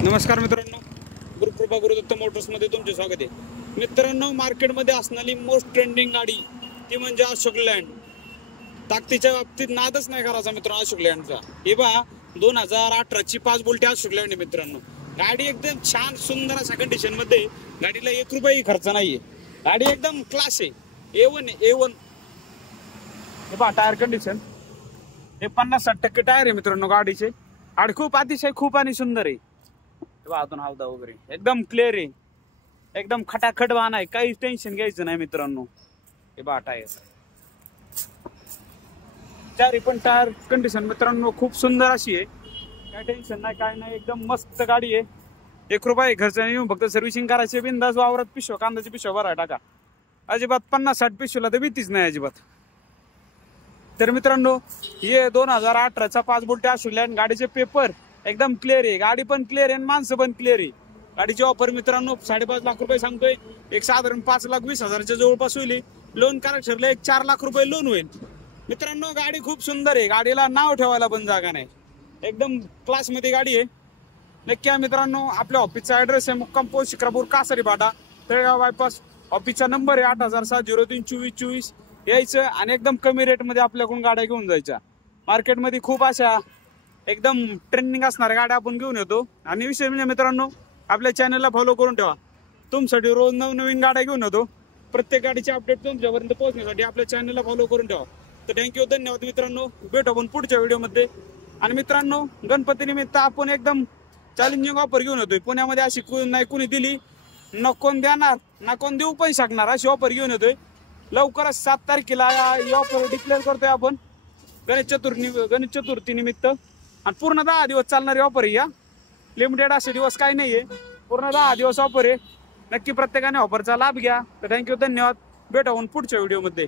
नमस्कार मित्रांनो, गुरुकृपा गुरुदत्त मोटर्समध्ये तुमचे स्वागत आहे. मित्रांनो, मार्केटमध्ये असणारी मोस्ट ट्रेंडिंग गाडी ती म्हणजे अशोक लँड. ताकदीच्या बाबतीत नादच नाही करायचा मित्रांनो अशोक लँडचा. हे पहा 2018ची 5 बोल्टी अशोक लँड आहे मित्रांनो. गाडी एकदम छान सुंदर अशा कंडिशन मध्ये, गाडीला 1 रुपयाही खर्च नाहीये. गाडी एकदम क्लास आहे, A1 आहे A1. हे पहा टायर कंडिशन, हे 50-60% टायर आहे मित्रांनो गाडीचे. आणि खूप अतिशय खूप आणि सुंदर आहे. अजून हौदा वगैरे एकदम क्लिअर आहे, एकदम खटाखट वाहन आहे, काही टेन्शन घ्यायचं नाही मित्रांनो. हे बघा टायर, चारी पण टायर कंडिशन मित्रांनो खूप सुंदर अशी आहे. काय टेन्शन नाही, काय नाही, एकदम मस्त गाडी आहे. 1 रुपया खर्च नाही, फक्त सर्व्हिसिंग करायचे. बिंदास वावरात पिशव कांद्याची पिशव भराय टाका. अजिबात 50-60 पिशवला तर भीतीच नाही अजिबात. तर मित्रांनो, हे 2018चा 5 बोल्टी अशोक लँड. गाडीचे पेपर एकदम क्लिअर आहे, गाडी पण क्लिअर आहे, माणसं पण क्लिअर आहे. गाडीची ऑफर मित्रांनो 5.5 लाख रुपये सांगतोय. एक साधारण 5,20,000च्या जवळपास होईल. लोन करायला ठरलं 4 लाख रुपये लोन होईल मित्रांनो. गाडी खूप सुंदर आहे, गाडीला नाव ठेवायला पण जागा नाही, एकदम क्लास मध्ये गाडी आहे. नक्की मित्रांनो, आपल्या ऑफिसचा ऍड्रेस आहे मुक्काम पोस्ट शिक्रापूर कासारी फाटा, तळेगाव बायपास. ऑफिसचा नंबर आहे 8,007-03-2424. यायचं आणि एकदम कमी रेट मध्ये आपल्याकडून गाड्या घेऊन जायच्या. मार्केटमध्ये खूप अशा एकदम ट्रेंडिंग असणाऱ्या गाड्या आपण घेऊन येतो. आणि विशेष म्हणजे मित्रांनो, आपल्या चॅनलला फॉलो करून ठेवा. तुमच्यासाठी रोज नवनवीन गाड्या घेऊन येतो. प्रत्येक गाडीची अपडेट तुमच्यापर्यंत पोहोचण्यासाठी आपल्या चॅनलला फॉलो करून ठेवा. तर थँक्यू, धन्यवाद मित्रांनो. भेटू आपण पुढच्या व्हिडिओमध्ये. आणि मित्रांनो, गणपती निमित्त आपण एकदम चॅलेंजिंग ऑफर घेऊन येतोय. पुण्यामध्ये अशी नाही कुणी दिली, न कोण देणार ना कोण देऊ पण शकणार अशी ऑफर घेऊन येतोय. लवकरच 7 तारखेला ही ऑफर डिक्लेअर करतोय आपण, गणेश चतुर्थी निमित्त. आणि पूर्ण 10 दिवस चालणारी ऑफर आहे. या लिमिटेड असे दिवस काही नाहीये, पूर्ण 10 दिवस ऑफर आहे. नक्की प्रत्येकाने ऑफरचा लाभ घ्या. तर थँक्यू, धन्यवाद. भेटू पुढच्या व्हिडिओमध्ये.